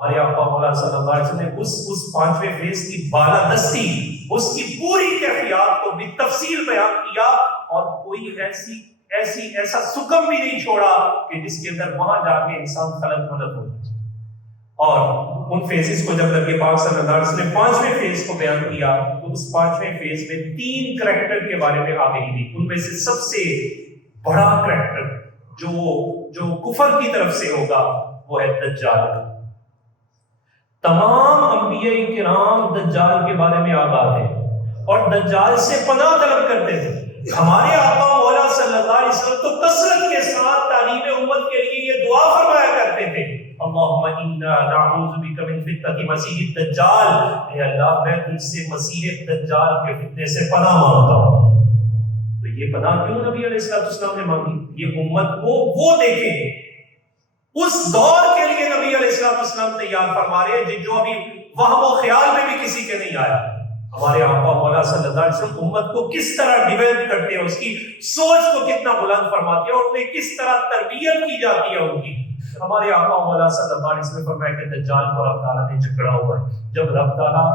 ہمارے آقا مولا صلی اللہ علیہ وسلم نے اس پانچویں فیز کی بالادستی، اس کی پوری کیفیات کو بھی تفصیل بیان کیا، اور کوئی ایسا سکم بھی نہیں چھوڑا کہ جس کے اندر وہاں جا کے انسان غلط ہو جائے۔ اور ان فیزز کو جب نبی پاک صلی اللہ علیہ وسلم نے پانچویں فیز کو بیان کیا تو اس پانچویں فیز میں 3 کریکٹر کے بارے میں آگاہی دی۔ ان میں سے سب سے بڑا کریکٹر جو کفر کی طرف سے ہوگا وہ ہے دجال۔ تمام انبیاء کرام دجال کے بارے میں آگاہ تھے اور دجال سے پناہ طلب کرتے تھے۔ ہمارے آقا مولا صلی اللہ علیہ وسلم تو کثرت کے ساتھ تعلیم امت کے لیے یہ دعا فرمایا کرتے تھے، اللہم انا نعوذ بک من فتنۃ مسیح الدجال، اے اللہ میں تجھ سے مسیح دجال کے فتنے سے پناہ مانگتا ہوں۔ تو یہ پناہ کیوں نبی علیہ السلام نے مانگی؟ یہ امت کو وہ دیکھیں اس دور کے لیے نبی علیہ السلام تیار فرما رہے ہیں جو ابھی وہم و خیال میں بھی کسی کے نہیں آیا۔ ہمارے آقا مولا صلی اللہ علیہ وسلم امت کو کس طرح ڈیولپ کرتے ہیں، اس کی سوچ کو کتنا بلند فرماتے ہیں، اور انہیں کس طرح تربیت کی جاتی ہے ان کی۔ ہمارے آقا مولا صلی اللہ علیہ وسلم فرمایا کہ دجال کو رب تعالیٰ نے جکڑا ہوا ہے۔ جب رب تعالیٰ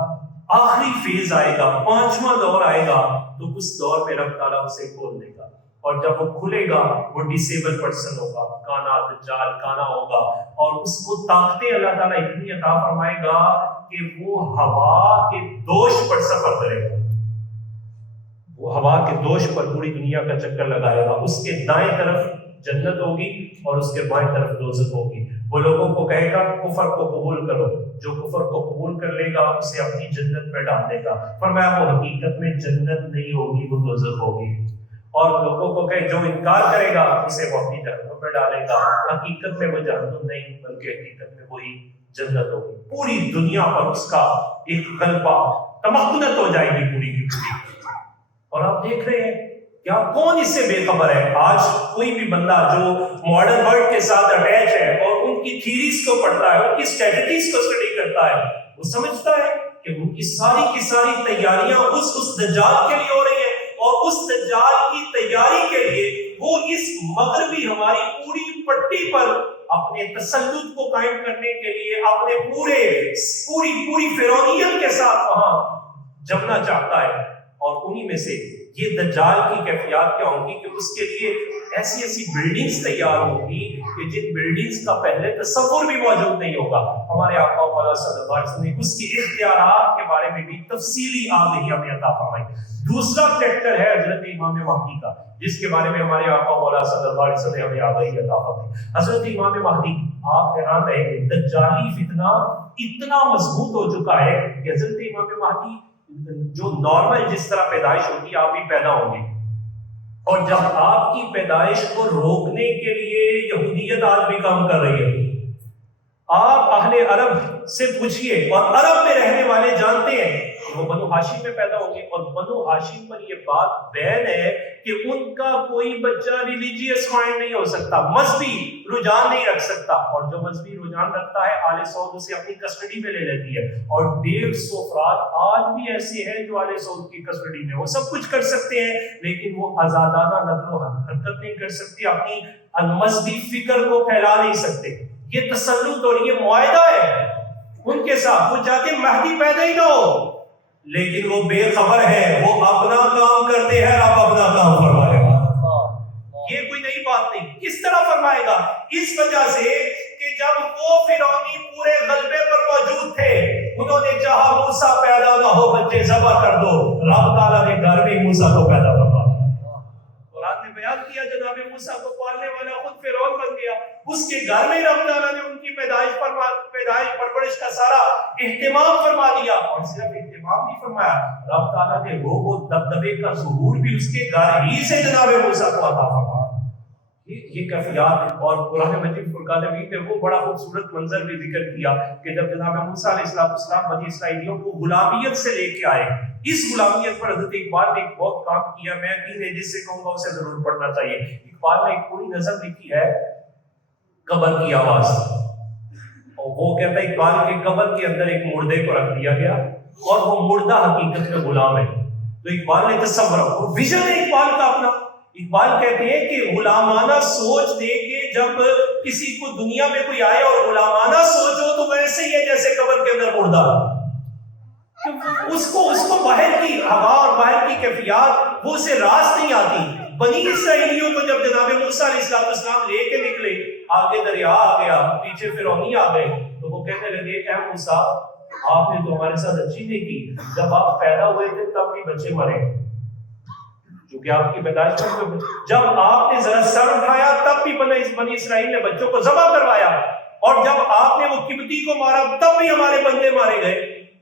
آخری فیز آئے گا، 5واں دور آئے گا، تو اس دور میں رب تعالیٰ اسے کھول دے گا، اور جب وہ کھلے گا وہ ڈسیبل پرسن ہوگا، کانا دجال کانا ہوگا، اور اس کو طاقتیں اللہ تعالیٰ اتنی عطا فرمائے گا کہ وہ ہوا کے دوش پر سفر کرے گا، وہ ہوا کے دوش پر پوری دنیا کا چکر لگائے گا۔ اس کے دائیں طرف جنت ہوگی اور اس کے بائیں طرف دوزخ ہوگی۔ وہ لوگوں کو کہے گا کفر کو قبول کرو، جو کفر کو قبول کر لے گا اسے اپنی جنت میں ڈال دے گا۔ فرمایا وہ حقیقت میں جنت نہیں ہوگی، وہ دوزخ ہوگی۔ اور لوگوں کو کہے جو انکار کرے گا اسے وہ اپنی جہنم میں ڈالے گا، حقیقت میں وہ جہنم نہیں بلکہ حقیقت میں وہی جنت ہوگی۔ پوری دنیا پر اس کا ایک غلبہ، تمکنت ہو جائے گی پوری کی پوری۔ اور آپ دیکھ رہے ہیں کیا کون اس سے بے خبر ہے؟ آج کوئی بھی بندہ جو ماڈرن ورلڈ کے ساتھ اٹیچ ہے اور ان کی تھیریز کو پڑھتا ہے، ان کی اسٹریٹجیز کو اسٹڈی کرتا ہے، وہ سمجھتا ہے کہ ان کی ساری تیاریاں اس دجال کے لیے ہو رہی ہیں، اور اس دجال کی تیاری کے لیے وہ اس مغربی ہماری پوری پٹی پر اپنے تسلط کو قائم کرنے کے لیے اپنے پوری فرعونیت کے ساتھ وہاں جمنا چاہتا ہے۔ اور انہی میں سے یہ دجال کی کیفیات کیا ہوں گی کہ اس کے لیے ایسی بلڈنگز تیار ہوں گی کہ جن بلڈنگز کا پہلے تصور بھی موجود نہیں ہوگا۔ ہمارے آقا مولا صلی اللہ علیہ وسلم نے اس کی اختیارات کے بارے میں بھی تفصیلی آگاہی ہمیں عطا فرمائی۔ دوسرا فیکٹر ہے حضرت امام مہدی کا، جس کے بارے میں ہمارے آقا مولا صلی اللہ علیہ وسلم نے ہمیں آگاہی عطا فرمائی۔ حضرت امام مہدی، آپ حیران رہیں گے، دجالی فتنہ اتنا مضبوط ہو چکا ہے کہ حضرت امام مہدی جو نارمل جس طرح پیدائش ہوتی ہے آپ بھی پیدا ہوں گے، اور جب آپ کی پیدائش کو روکنے کے لیے یہودیت آج بھی کام کر رہی ہے۔ آپ اہل عرب سے پوچھئے، اور عرب میں رہنے والے جانتے ہیں وہ بنو ہاشم میں پیدا ہوں گے، اور بنو ہاشم پر یہ بات بین ہے کہ ان کا کوئی بچہ ریلیجیس مائنڈ نہیں ہو سکتا، مذہبی رجحان نہیں رکھ سکتا، اور جو مذہبی رجحان رکھتا ہے آل سعود اسے اپنی کسٹڈی میں لے لیتی ہے۔ اور 150 افراد آج بھی ایسے ہیں جو آل سعود کی کسٹڈی میں، وہ سب کچھ کر سکتے ہیں لیکن وہ آزادانہ نقل و حرکت نہیں کر سکتے، اپنی مذہبی فکر کو پھیلا نہیں سکتے۔ یہ تسلط اور یہ معاہدہ ہے ان کے ساتھ، وہ چاہتے مہدی پیدا ہی نہ ہو، لیکن وہ بے خبر ہے، وہ اپنا کام کرتے ہیں، رب اپنا کام فرمائے گا۔ یہ کوئی نئی بات نہیں۔ کس طرح فرمائے گا؟ اس وجہ سے کہ جب وہ فرعونی پورے غلبے پر موجود تھے، انہوں نے چاہا موسیٰ پیدا نہ ہو، بچے ذبح کر دو، رب تعالیٰ نے گھر میں موسیٰ کو پیدا فرما دیا۔ قرآن نے بیان کیا جناب موسیٰ کو پالنے والا خود فرعون بن گیا، اس کے گھر میں رب تعالیٰ نے ان کی پیدائش پرورش کا سارا اہتمام فرما دیا، اور صرف اہتمام نہیں فرمایا، رب تعالیٰ نے وہ دبدبے کا ظہور بھی اس کے گھر ہی سے جناب موسیٰ کو عطا فرمایا۔ یہ کیفیات، اور قرآن مجید فرقان حمید نے وہ بڑا خوبصورت منظر بھی ذکر کیا کہ جب جناب موسیٰ علیہ السلام بنی اسرائیلیوں کو غلامیت سے لے کے آئے، اس غلامیت پر حضرت اقبال نے ایک بہت کام کیا، میں جس سے کہوں گا اسے ضرور پڑھنا چاہیے۔ اقبال نے ایک پوری نظم لکھی ہے قبر کی آواز، اور وہ کہتا ہے اقبال کے قبر کے اندر ایک مردے کو رکھ دیا گیا اور وہ مردہ حقیقت میں غلام ہے۔ تو اقبال نے تصور، ویژن ہے اقبال کا اپنا، اقبال کہتے ہیں کہ غلامانہ سوچ دے کے جب کسی کو دنیا میں کوئی آئے اور غلامانہ سوچ ہو تو ویسے یہ اندر مردہ، اس کو باہر کی ہوا اور باہر کی کیفیات وہ اسے راس نہیں آتی۔ بنی اسرائیلیوں کو جب جناب موسیٰ علیہ السلام لے کے نکلے، آگے دریا آ گیا، پیچھے فرعونی آ گئے، تو وہ کہنے لگے اے موسیٰ آپ نے تو ہمارے ساتھ اچھی نہیں کی، جب آپ پیدا ہوئے تھے تب بھی بچے مرے، کیونکہ آپ کی پیدائش میں جب آپ نے ذرا سر اٹھایا تب بھی بنی اسرائیل نے بچوں کو ذبح کروایا، اور جب آپ نے وہ قبطی کو مارا تب بھی ہمارے بندے مارے گئے،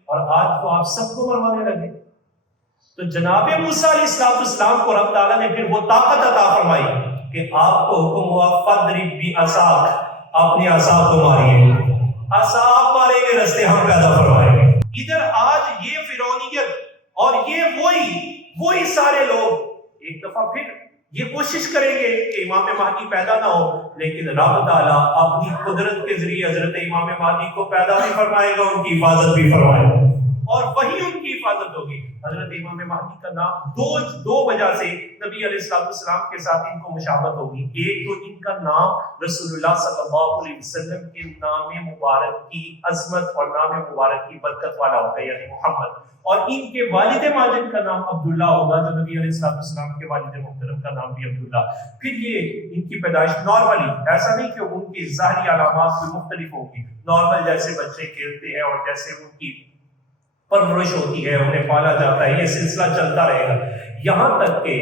اور آج تو آپ سب کو مروانے لگے۔ تو جناب موسیٰ علیہ السلام کو رب تعالیٰ نے پھر وہ طاقت عطا فرمائی کہ آپ کو حکم ہوا فَضْرِبْ بِعَصَاكَ، اپنی عصا کو ماریے، عصا آپ مارے گے، رستے ہم پیدا فرمائیں گے۔ ادھر آج یہ فرعونیت اور یہ وہی سارے لوگ ایک دفعہ پھر یہ کوشش کریں گے کہ امام مہدی پیدا نہ ہو، لیکن رب تعالیٰ اپنی قدرت کے ذریعے حضرت امام مہدی کو پیدا بھی فرمائے گا، ان کی حفاظت بھی فرمائے گا، اور وہی ان کی حفاظت ہوگی۔ حضرت امام مہدی کا نام دو وجہ سے نبی علیہ السلام کے ساتھ ان کو مشابہت ہوگی۔ ایک تو ان کا نام رسول اللہ صلی اللہ علیہ وسلم کے نام مبارک کی عظمت اور نام مبارک کی برکت والا ہوگا، یعنی محمد، اور ان کے والد ماجد کا نام عبداللہ ہوگا، جو نبی علیہ السلام کے والد محترم کا نام بھی عبداللہ۔ پھر یہ ان کی پیدائش نارملی، ایسا نہیں کہ ان کی ظاہری علامات کوئی مختلف ہوگی، نارمل جیسے بچے کھیلتے ہیں اور جیسے ان کی پرورش ہوتی ہے، انہیں پالا جاتا ہے، یہ سلسلہ چلتا رہے گا، یہاں تک کہ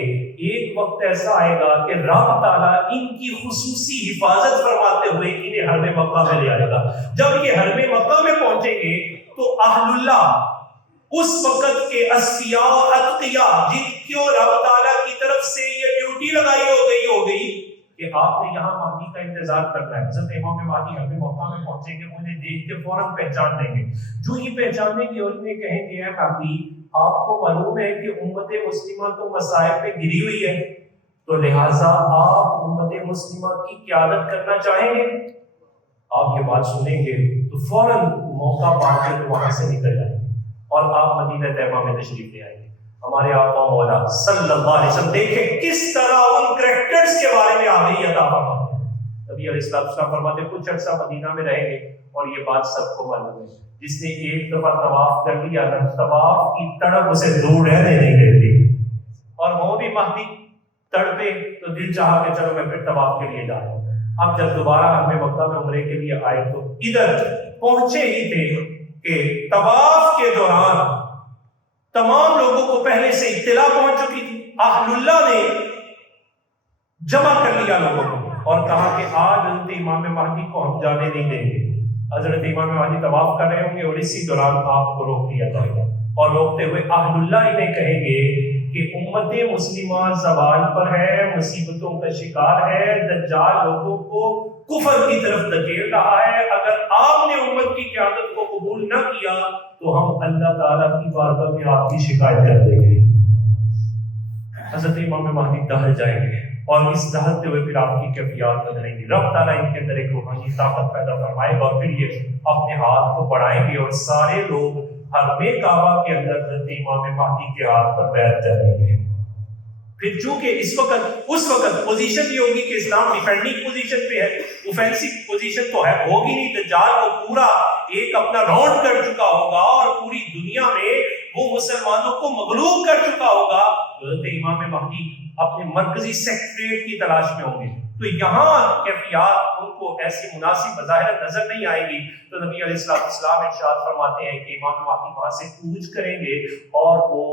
ایک وقت ایسا آئے گا کہ رب تعالیٰ ان کی خصوصی حفاظت فرماتے ہوئے انہیں حرم مکہ میں لے آئے گا۔ جب یہ حرم مکہ میں پہنچیں گے تو اہل اللہ، اس وقت کے اصفیاء اور اتقیاء، جن کو رب تعالیٰ کی طرف سے یہ ڈیوٹی لگائی ہو گئی کہ آپ نے یہاں مہدی کا انتظار کرنا ہے، حضرت امام مہدی حرم مکہ میں پہنچیں گے، انہیں دیکھ کے فوراً پہچان لیں گے، جو ہی پہچانیں گے اور انہیں کہیں گے اے مہدی آپ کو معلوم ہے کہ امت مسلمہ تو مصائب میں گری ہوئی ہے، تو لہٰذا آپ امت مسلمہ کی قیادت کرنا چاہیں گے؟ آپ یہ بات سنیں گے تو فوراً موقع پا کے وہاں سے نکل جائیں گے اور آپ مدینہ طیبہ میں تشریف لے آئیں گے۔ ہمارے آقا مولا صلی اللہ علیہ وسلم دیکھیں کس طرح ان کریکٹرز کے بارے میں آگاہی عطا فرماتے ہیں۔ نبی علیہ السلام فرماتے کچھ عرصہ مدینہ میں رہیں گے اور یہ بات سب کو معلوم ہے، جس نے ایک دفعہ طواف کر لیا نا، طواف کی تڑپ اسے دور رہنے نہیں دیتی، اور وہ بھی مہدی تڑپے تو دل چاہا کہ چلو میں پھر طواف کے لیے جا رہا ہوں۔ اب جب دوبارہ حرم مکہ میں عمرے کے لیے آئے تو ادھر پہنچے ہی تھے کہ طواف کے دوران تمام لوگوں کو پہلے سے اطلاع پہنچ چکی تھی، اہل اللہ نے جمع کر لیا لوگوں کو اور کہا کہ آج حضرت امام مہدی کو ہم جانے نہیں دیں گے۔ حضرت امام مہدی طواف کر رہے ہوں گے اور اسی دوران آپ کو روک لیا جائے گا، اور روکتے ہوئے اہل اللہ انہیں کہیں گے کہ امت مسلمہ زوال پر ہے، مصیبتوں کا شکار ہے، دجال لوگوں کو کفر کی طرف دھکیل رہا ہے، اگر آپ نے امت کی قیادت کو قبول نہ کیا تو ہم اللہ تعالیٰ کی بارگاہ میں آپ کی شکایت کر دیں گے۔ حضرت امام مہدی دہل جائیں گے اور اس دہلتے ہوئے پھر آپ کی کیفیات بدلیں گی، رب تعالیٰ ان کے اندر ایک روحانی طاقت پیدا فرمائے گا، پھر یہ اپنے ہاتھ کو بڑھائیں گے اور سارے لوگ حرم کعبہ کے اندر حضرت امام مہدی کے ہاتھ پر بیعت کریں گے۔ پھر چونکہ اس وقت پوزیشن یہ ہوگی کہ اسلام ڈیفینڈنگ پوزیشن پہ ہے، اوفینسو پوزیشن تو ہے ہوگی نہیں، دجال کو پورا ایک اپنا راؤنڈ کر چکا ہوگا اور پوری دنیا میں وہ مسلمانوں کو مغلوب کر چکا ہوگا، حضرت امام مہدی اپنے مرکزی سیکٹریٹ کی تلاش میں ہوں گے، تو یہاں کیفیات ان کو ایسی مناسب بظاہر نظر نہیں آئے گی، تو نبی علیہ السلام ارشاد فرماتے ہیں کہ امام مہدی وہاں سے کوچ کریں گے اور وہ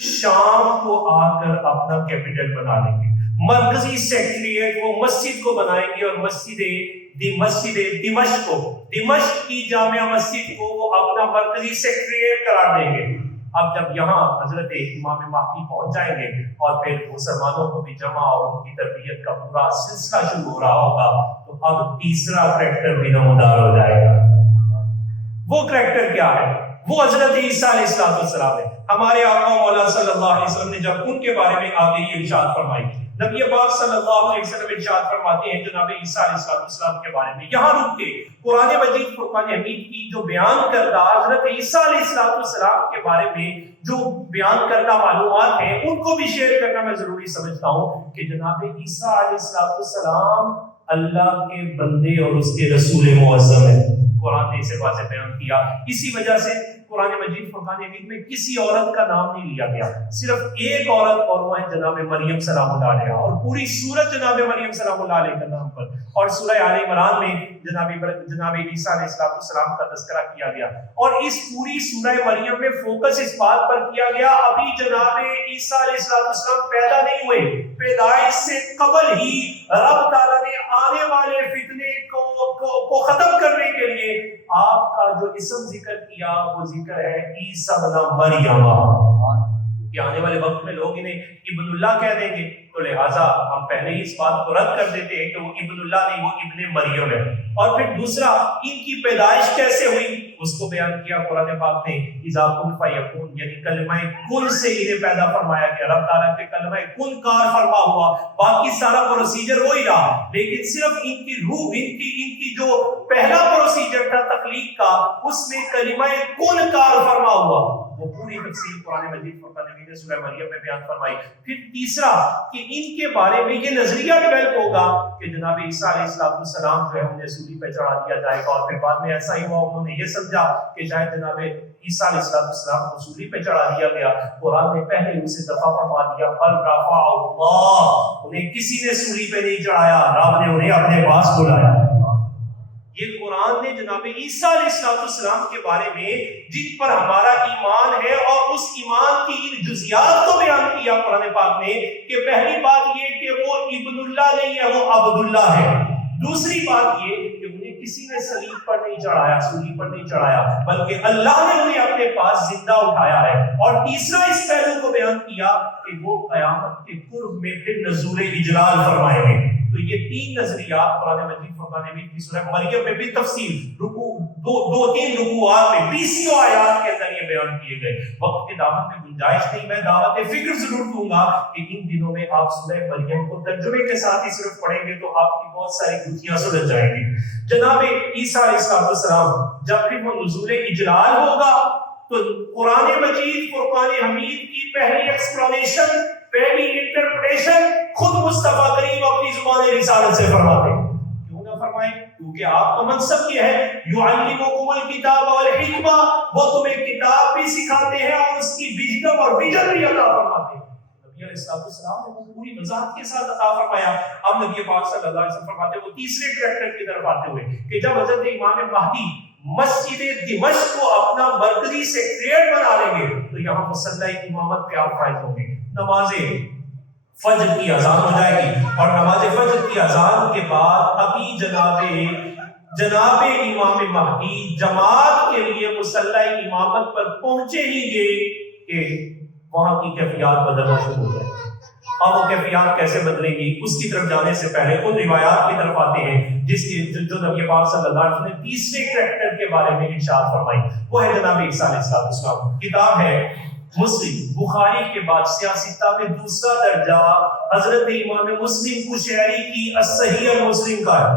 شام کو آ کر اپنا کیپٹل بنا لیں گے، مرکزی سیکٹریٹ وہ مسجد کو بنائیں گے، اور مسجد دمشق کی جامع مسجد کو وہ اپنا مرکزی سیکٹریٹ قرار دیں گے۔ اب جب یہاں حضرت امام مہدی پہنچ جائیں گے اور پھر مسلمانوں کو بھی جمع اور ان کی تربیت کا پورا سلسلہ شروع ہو رہا ہوگا، تو اب تیسرا کریکٹر بھی نمودار ہو جائے گا۔ وہ کریکٹر کیا ہے؟ وہ حضرت عیسیٰ علیہ السلام ہے۔ ہمارے آقا مولا صلی اللہ علیہ وسلم نے جب ان کے بارے میں آگے یہ ارشاد فرمائی، نبی پاک صلی اللہ علیہ وسلم ارشاد فرماتے ہیں جناب عیسیٰ علیہ السلام کے بارے میں، یہاں رک کے قرآن مجید فرقان حمید کی جو بیان کردہ حضرت عیسیٰ علیہ السلام کے بارے میں جو بیان کردہ معلومات ہیں ان کو بھی شیئر کرنا میں ضروری سمجھتا ہوں کہ جناب عیسیٰ علیہ السلام اللہ کے بندے اور اس کے رسول معظم ہیں۔ قرآن نے اسے واضح بیان کیا. اسی وجہ سے قرآن مجید فرقان حمید میں کسی عورت کا نام نہیں لیا گیا, صرف ایک عورت اور وہ ہے جناب مریم سلام اللہ علیہا, اور پوری سورت جناب مریم سلام اللہ علیہ کے نام پر. اور سورہ آل عمران میں جناب عیسیٰ علیہ السلام کا تذکرہ کیا گیا. اور اس پوری سورہ مریم میں فوکس اس بات پر کیا گیا ابھی جناب عیسیٰ علیہ السلام پیدا نہیں ہوئے, پیدائش سے قبل ہی رب تعالیٰ نے آنے والے فتنے کو ختم کرنے کے لیے آپ کا جو اسم ذکر کیا وہ ذکر ہے عیسیٰ ابن مریم, کہ آنے والے وقت میں لوگ انہیں ابن اللہ کہہ دیں گے, تو لہٰذا ہم پہلے ہی اس بات کو رد کر دیتے ہیں کہ وہ ابن اللہ نہیں, وہ ابن مریم ہے. اور پھر دوسرا, ان کی پیدائش کیسے ہوئی اس کو بیان کیا قرآن پاک نے, اذا کن فیکون, یعنی کلمہ کن سے انہیں پیدا فرمایا گیا. رب تعالیٰ کے کلمہ کن کار فرما ہوا, باقی سارا پروسیجر وہی رہا, لیکن صرف ان کی روح, ان کی جو پہلا پروسیجر تھا تخلیق کا, اس میں کلمہ کن کار فرما ہوا. وہ پوری تفصیل قرآن مجید فرقان حمید نے سورہ مریم میں بیان فرمائی. پھر تیسرا کہ ان کے بارے میں یہ نظریہ ڈیولپ ہوگا کہ جناب عیسیٰ علیہ السلام جو ہے انہیں سولی پہ چڑھا دیا جائے گا, اور پھر بعد میں ایسا ہی ہوا, انہوں نے یہ سمجھا کہ شاید جناب عیسیٰ علیہ السلام کو سولی پہ چڑھا دیا گیا. قرآن نے پہلے ہی اسے دفع فرما دیا, بل رفعہ اللہ, انہیں کسی نے سولی پہ نہیں چڑھایا, رب نے انہیں اپنے پاس بلایا. یہ قرآن نے جناب عیسیٰ علیہ السلام کے بارے میں جن پر ہمارا ایمان ہے اور اس ایمان کی ان جزیات کو بیان کیا قرآن پاک نے, کہ پہلی بات یہ کہ وہ ابن اللہ نہیں ہے, وہ عبد اللہ ہے. دوسری بات یہ کہ انہیں کسی نے صلیب پر نہیں چڑھایا, سولی پر نہیں چڑھایا, بلکہ اللہ نے انہیں اپنے پاس زندہ اٹھایا ہے. اور تیسرا اس پہلو کو بیان کیا کہ وہ قیامت کے قرب میں پھر نزول اجلال فرمائیں گے. تو یہ تین نظریات قرآن مجید فرقان حمید کی سورہ مریم میں بھی تفصیل دو تین رکوعات میں 20 آیات کے اندر یہ بیان کیے گئے. وقت کی دعوت میں گنجائش نہیں, میں دعوت فکر ضرور دوں گا کہ ان دنوں میں آپ سورہ مریم کو ترجمے کے ساتھ ہی صرف پڑھیں گے تو آپ کی بہت ساری گتھیاں سلجھ جائیں گی. جناب عیسیٰ علیہ السلام جب پھر وہ نزول اجلال ہوگا تو قرآن مجید فرقان حمید کی پہلی ایکسپلانیشن, پہلی انٹرپریٹیشن خود مصطفیٰ کریم اپنی زبان رسالت سے فرماتے ہیں. کیوں نہ فرمائیں؟ کیونکہ آپ کا منصب یہ ہے, یعلمکم الکتاب والحکمہ, وہ تمہیں کتاب بھی سکھاتے ہیں اور اس کی وژڈم اور ویژن بھی عطا فرماتے ہیں. نبی علیہ السلام نے وہ پوری وضاحت کے ساتھ عطا فرمایا. اب نبی پاک صلی اللہ علیہ وسلم فرماتے ہیں, وہ تیسرے کریکٹر کی طرف آتے ہوئے, کہ جب حضرت امام مہدی مسجد دمشق کو اپنا مرکزی سیکریٹریٹ بنا لیں گے تو یہاں مصلی امامت پہ آپ فائز ہوں گے. نماز فجر کی اذان ہو جائے گی, اور نماز فجر کی اذان کے بعد ابھی جناب امام مہدی جماعت کے لیے مصلی امامت پر پہنچے ہی گے کہ وہاں کی کیفیات بدلنا شروع ہو جائے. اب وہ کیفیات کیسے بدلیں گی اس کی طرف جانے سے پہلے ان روایات کی طرف آتے ہیں جس کی جو نبی پاک صلی اللہ علیہ وسلم نے تیسرے کریکٹر کے بارے میں ارشاد فرمائی. وہ ہے جناب عیسیٰ علیہ السلام. کتاب ہے مسلم, بخاری کے بعد سیاستہ میں دوسرا درجہ حضرت امام مسلم قشیری کی الصحیح مسلم کا ہے,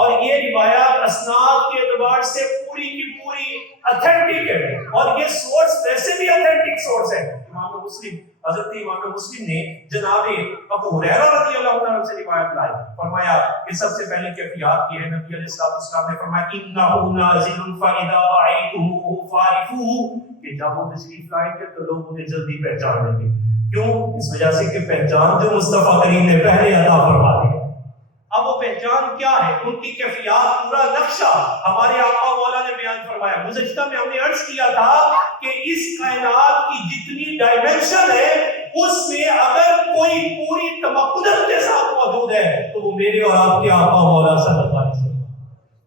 اور یہ روایات اسناد کے اعتبار سے پوری کی پوری اتھینٹک ہے, اور یہ سورس ویسے بھی اتھینٹک سورس ہے. امام مسلم, حضرت امام مسلم نے جناب ابو ہریرہ رضی اللہ عنہ سے روایت لائی, فرمایا کہ سب سے پہلے کیفیات یہ ہے, نبی علیہ السلام نے فرمایا انہ نازل فاذا رأیتموہ فاعرفوہ, کہ جب وہ تشریف لائیں گے تو لوگ انہیں جلدی پہچان لیں گے. کیوں؟ اس وجہ سے کہ پہچان جو مصطفیٰ کریم نے پہلے ادا فرما دی. اب وہ پہچان کیا ہے, ان کی کیفیات, پورا نقشہ ہمارے آقا مولا نے بیان فرمایا. گزشتہ میں ہم نے عرض کیا تھا کہ اس کائنات کی جتنی ڈائمنشن ہے اس میں اگر کوئی پوری تمکن کے ساتھ موجود ہے تو وہ میرے اور آپ کے آقا مولا صلی اللہ علیہ وسلم.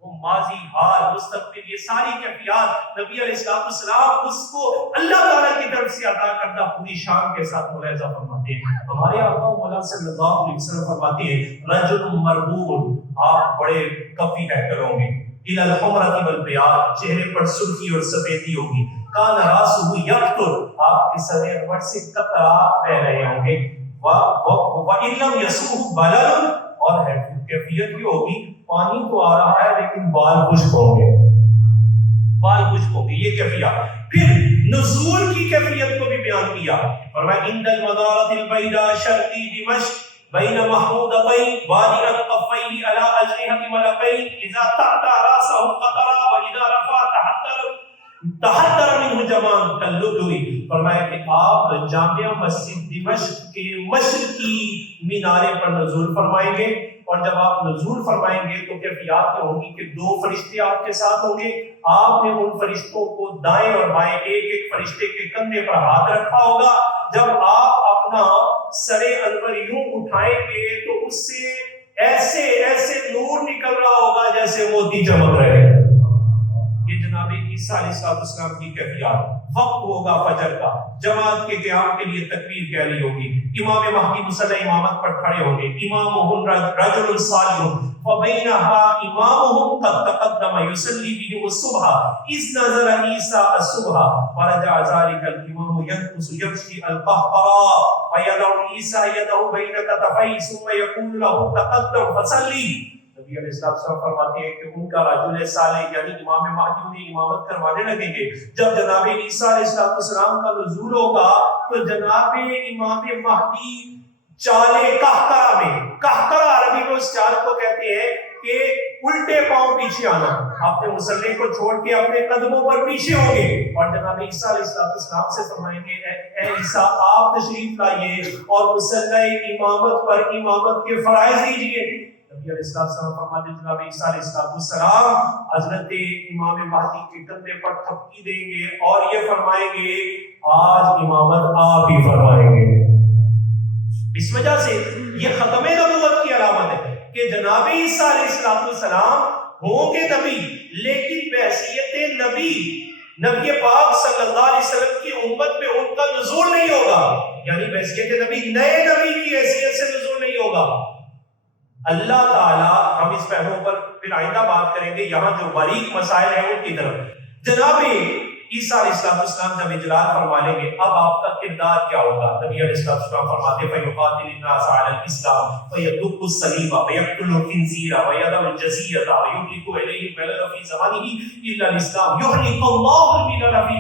وہ ماضی, حال, مستقبل, یہ ساری کیفیات نبی علیہ السلام اس کو اللہ تعالیٰ کی طرف سے عطا کرنا پوری شان کے ساتھ ملاحظہ فرماتے ہیں. ہمارے آقا مولا صلی اللہ علیہ وسلم فرماتے ہیں رجل مربون, آپ بڑے کفی ایکٹر ہوں گے, الی الحمرۃ والبیاض, چہرے پر سرخی اور سفیدی ہوگی, کان راسہ یقطر, آپ کے سر انور سے قطرات بہ رہے ہوں گے, وَإِن لَمْ يَسُوهُ بَلَلٌ, اور کیفیت یہ ہوگی پانی تو آ رہا ہے لیکن بال خشک ہوں گے, بال خشک ہوں گے. یہ کیفیت. پھر نزول کی کیفیت کو بھی بیان کیا, فرمایا عند المنارۃ البیضاء شرقی دمشق بین محمودتین وادی القفین علی اجنحۃ ملکین اذا تعترى راسه قطرا واذا رفع تحدر منه جمان کاللؤلؤ. فرمایا کہ آپ جامع مسجد دمشق کے مشرقی مینارے پر نزول فرمائیں گے، اور جب آپ نزول فرمائیں گے تو کیفیات یہ ہوگی کہ 2 فرشتے آپ کے ساتھ ہوں گے. آپ نے ان فرشتوں کو دائیں اور بائیں ایک ایک فرشتے کے کندھے پر ہاتھ رکھا ہوگا. جب آپ اپنا سر انور یوں اٹھائیں گے تو اس سے ایسے ایسے نور نکل رہا ہوگا جیسے موتی چمک رہے ہیں. یہ جناب عیسیٰ علیہ السلام کی کیفیات. وقت ہوگا فجر کا، جماعت کے قیام کے لیے تکبیر کہنی ہوگی، امام مہدی مصلی امامت پر کھڑے ہوں گے، امامہم رجل صالح وبینہا امامہم قد تقدم یصلی بہم الصبح اذ نظر عیسیٰ الصبح فرجع ذلک الامام ينقص یمشی القہقرا ویدع عیسیٰ یدہ بین کتفی ثم یقول له تقدم فصلی. نبی علیہ السلام فرماتے ہیں کہ ان کا رجل صالح یعنی امام مہدی انہیں امامت کروانے لگیں گے. جب جناب عیسیٰ علیہ السلام کا نزول ہوگا تو جناب امام مہدی چالے کہکرا میں، کہکرا عربی میں اس چال کو کہتے ہیں کہ الٹے پاؤں پیچھے آنا، اپنے مصلی کو چھوڑ کے اپنے قدموں پر پیچھے ہوں گے، اور جناب عیسیٰ علیہ السلام سے فرمائیں گے اے عیسیٰ آپ تشریف لائیے اور مصلی امامت پر امامت کے فرائض دیجیے. نبی علیہ السلام فرماتے ہیں جناب عیسیٰ علیہ السلام حضرت امام مہدی کے کندھے پر تھپکی دیں گے اور یہ فرمائیں گے آج امامت آپ ہی فرمائیں گے. اس وجہ سے یہ ختم نبوت کی علامت ہے کہ جناب عیسیٰ علیہ السلام ہوں گے نبی، لیکن بحیثیت نبی پاک صلی اللہ علیہ وسلم کی امت میں ان کا نزول نہیں ہوگا، یعنی بحیثیت نبی نئے نبی کی حیثیت سے نزول نہیں ہوگا. اللہ تعالیٰ، ہم اس پہلو پر پھر آئندہ بات کریں گے، یہاں جو باریک مسائل ہیں ان کی طرف جناب عیسیٰ علیہ السلام جب اجلال فرما لیں گے اب آپ کا کردار کیا ہوگا. نبی علیہ السلام فرماتے ہیں فَيُقَاتِلِ النَّاسَ عَلَى الْإِسْلَامِ وَيَدُقُّ الصَّلِيبَ وَيَقْتُلُ الْخِنزِيرَ وَيَدَعُ الْجَزِيَّةَ وَيُهْلِكُ إِلَيْهِ الْمِلَلَ فِي زَمَانِهِ إِلَّا الْإِسْلَامَ يُهْلِكُ اللَّهُ الْمِلَلَ فِي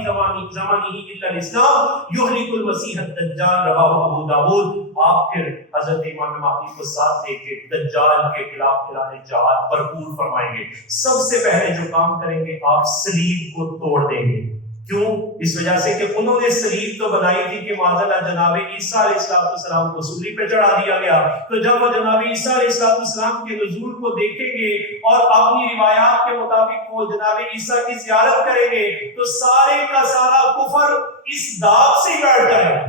زَمَانِهِ إِلَّا الْإِسْلَامَ يُهْلِكُ الْمَسِيحَ الدَّجَّالَ رواه ابو داؤد. آپ پھر حضرت امام مہدی کو ساتھ لے کے دجال کے خلاف اعلان جہاد بھرپور فرمائیں گے. سب سے پہلے جو کام کریں گے آپ صلیب کو توڑ دیں گے. کیوں؟ اس وجہ سے کہ انہوں نے صلیب تو بنائی تھی کہ معاذاللہ جناب عیسیٰ علیہ السلام کو صلیب پہ چڑھا دیا گیا. تو جب وہ جناب عیسیٰ علیہ السلام کے نزول کو دیکھیں گے اور اپنی روایات کے مطابق وہ جناب عیسیٰ کی زیارت کریں گے تو سارے کا سارا کفر اس داغ سے بیٹھ جائے گا.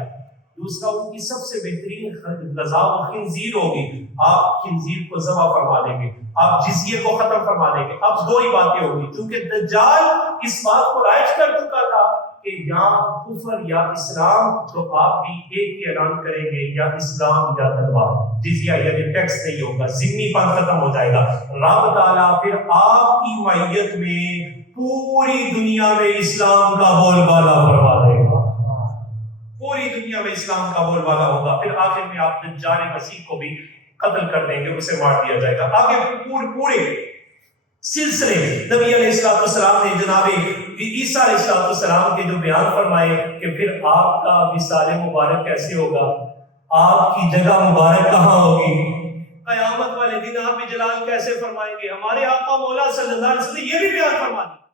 دوسرا ان کی سب سے بہترین غذا خنزیر ہوگی. آپ خنزیر کو ذبح فرما دیں گے، آپ جزیے کو ختم فرما دیں گے. اب 2 ہی باتیں ہوگی، چونکہ دجال اس بات کو رائج کر چکا تھا کہ یا کفر یا اسلام، تو آپ بھی ایک ہی اعلان کریں گے یا اسلام یا تلوار. جزیہ یعنی ٹیکس نہیں ہوگا، ذمہ پن ختم ہو جائے گا. رب تعالیٰ پھر آپ کی معیت میں پوری دنیا میں اسلام کا بول بالا فرما دے گا. پوری دنیا میں اسلام کا بول بالا ہوگا. پھر آخر میں آپ دجال مسیح کو بھی قتل کر دیں گے، اسے مار دیا جائے گا. آگے پورے سلسلے نبی علیہ السلام نے جناب عیسیٰ علیہ السلام کے جو بیان فرمائے کہ پھر آپ کا وصال مبارک کیسے ہوگا، آپ کی جگہ مبارک کہاں ہوگی، قیامت والے دن آپ اجلال کیسے فرمائیں گے. ہمارے آقا مولا صلی اللہ علیہ وسلم نے یہ بھی بیان فرما دیا.